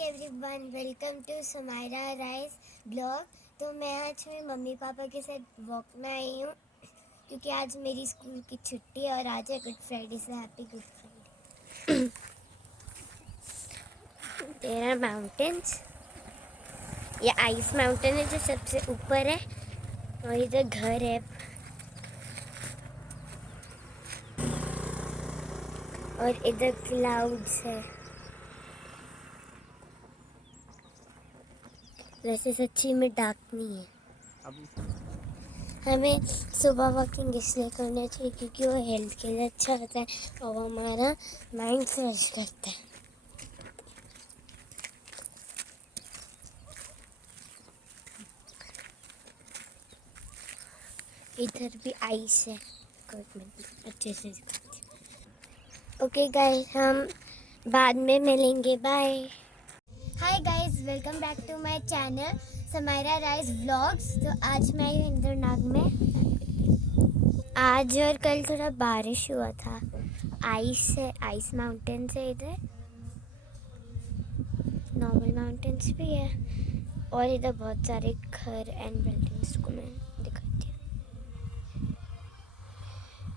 Morning everyone, welcome to Samaira Rice blog. तो मैं आज मेरे मम्मी पापा के साथ वॉक में आई हूँ क्योंकि आज मेरी स्कूल की छुट्टी है और आज है गुड फ्राइडे, से happy Good Friday. There are mountains. ये आइस माउंटेन है जो सबसे ऊपर है और इधर घर है और इधर क्लाउड्स है। वैसे सच्ची में डार्क नहीं है। हमें सुबह वॉकिंग इसलिए करना चाहिए क्योंकि वो हेल्थ के लिए अच्छा होता है और वो हमारा माइंड फ्रेश करता है। इधर भी आइस है, अच्छे से दिखाती हूँ। ओके गाइस, हम बाद में मिलेंगे, bye. Hi guys, welcome back to my channel Samaira Rice vlogs. तो आज मैं आई हूँ इंद्रनाग में। आज और कल थोड़ा बारिश हुआ था। आइस है, आइस माउंटेन है इधर, नॉर्मल माउंटेन्स भी है और इधर बहुत सारे घर एंड बिल्डिंग्स को मैं दिखाती हूँ।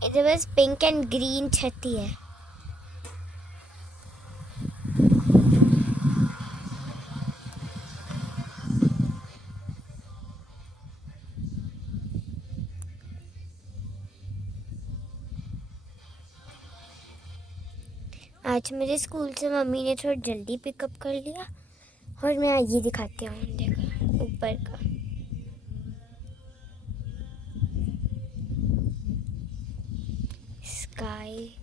इधर बस पिंक एंड ग्रीन छत है। आज मेरे स्कूल से मम्मी ने थोड़ा जल्दी पिकअप कर लिया और मैं ये दिखाती हूँ, देखो ऊपर का। स्काई,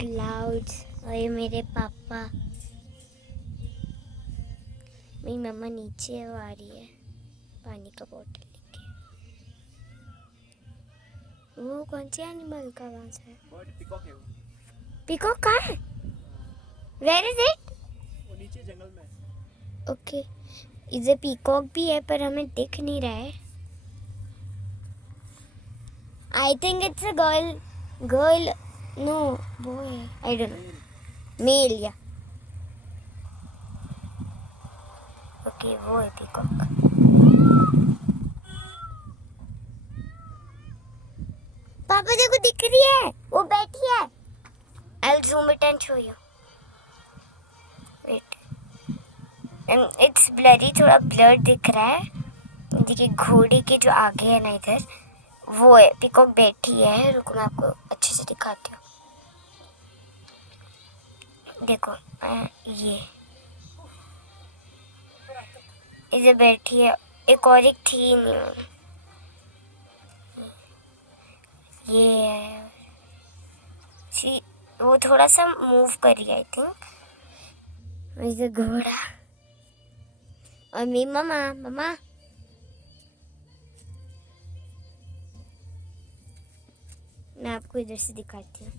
क्लाउड्स और ये मेरे पापा। मेरी मम्मा नीचे है, वो आ रही है पानी का बोतल लेके। वो कौन सी एनिमल का आवाज है? पीकॉक है वो। पीकॉक कहाँ है? Where is it? वो नीचे जंगल में। ओके, इधर पीकॉक भी है पर हमें दिख नहीं रहा है। I think it's a girl. Girl no, boy, I don't know, male या। ओके, वो है पीकॉक। पापा देखो, दिख रही है, वो बैठी है। I will zoom it and show you. Wait, it's blurry, थोड़ा ब्लर दिख रहा है। देखिए घोड़े के जो आगे है ना, इधर वो है पीकॉक बैठी है। रुको मैं आपको अच्छे से दिखाती हूँ। देखो ये इधर बैठी है। एक और एक थी नहीं, ये है। सी, वो थोड़ा सा मूव कर रही है आई थिंक। इधर घोड़ा और मेरी मम्मा। मम्मा, मैं आपको इधर से दिखाती हूँ।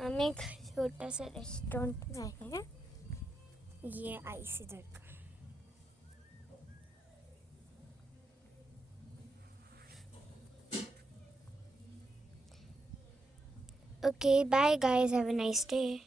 हम एक छोटा सा रेस्टोरेंट में आए हैं। ये आइस इधर का। Okay, bye guys, have a nice day.